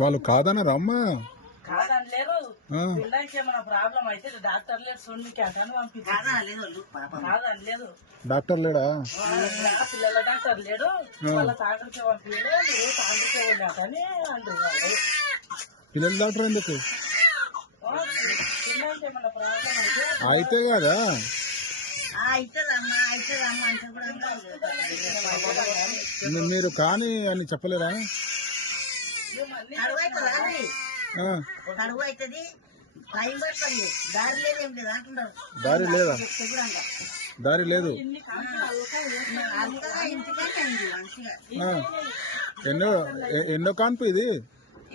వాళ్ళు కాదనరా అమ్మా? కాదనలేరు. పిల్లలకి ఏమైనా ప్రాబ్లం అయితే డాక్టర్ లేడు సొన్నికి అంటాను కాదనలేదు. డాక్టర్ లేడా? పిల్లల డాక్టర్ లేడు. వాళ్ళ తాండ్రికే పంపించడు. మీరు తాండ్రికే వెళ్ళాకని అంటున్నారు. పిల్లల డాక్టర్ ఎందుకు? పిల్లలకి ఏమైనా ప్రాబ్లం అయితే కదా మీరు కానీ అని చెప్పలేరా? కడుగు అవుతుంది, టైం పడుతుంది, దారి లేదేం లేదు అంటున్నారు. దారి లేదా? దారి లేదు. ఎన్నో కాన్పు ఇది?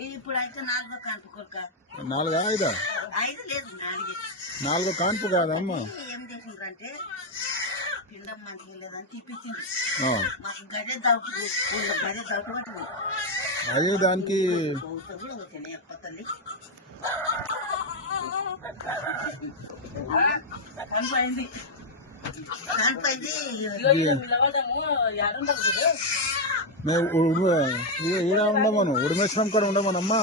ఇప్పుడు అయితే 4వ కాన్పు కొడుక. 4 5 5 లేదు, 4 కాన్పు కాదమ్మా. ఏం చేసిండ్రంటే పిండం మంచిగా లేదని తీపిచ్చింది. మాకు గదే దౌటు అదే దానికి కూడా వచ్చినాయి ఎప్పతల్లి అయింది. కానిపోయింది. ఈడ ఉండమను, ఉడిమేశ్వరం కూడా ఉండమనమ్మా.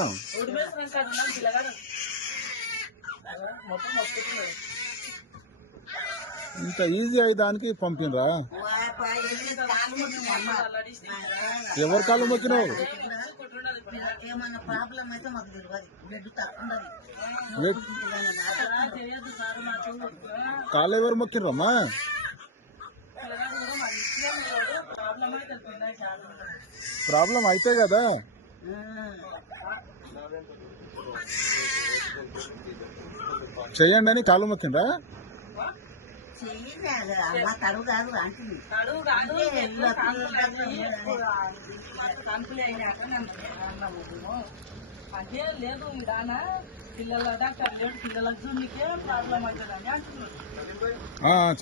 ఇంత ఈజీ అయ్యి దానికి పంపినరా? ఎవరు కాళ్ళు మొక్కినావు? ఏమన్నా ప్రాబ్లం అయితే మాకు తెలియదు. బ్లడ్ తక్కువ కాళ్ళు ఎవరు మొక్కినరమ్మా? ప్రాబ్లం అయితే కదా. చెయ్యండి అని కాళ్ళు మొక్కిండ్రా? తడుగు కాదు అంటుంది. అంటే లేదు దానా పిల్లల డాక్టర్ లేడు, పిల్లలకు ప్రాబ్లం అవుతుందని అంటున్నారు.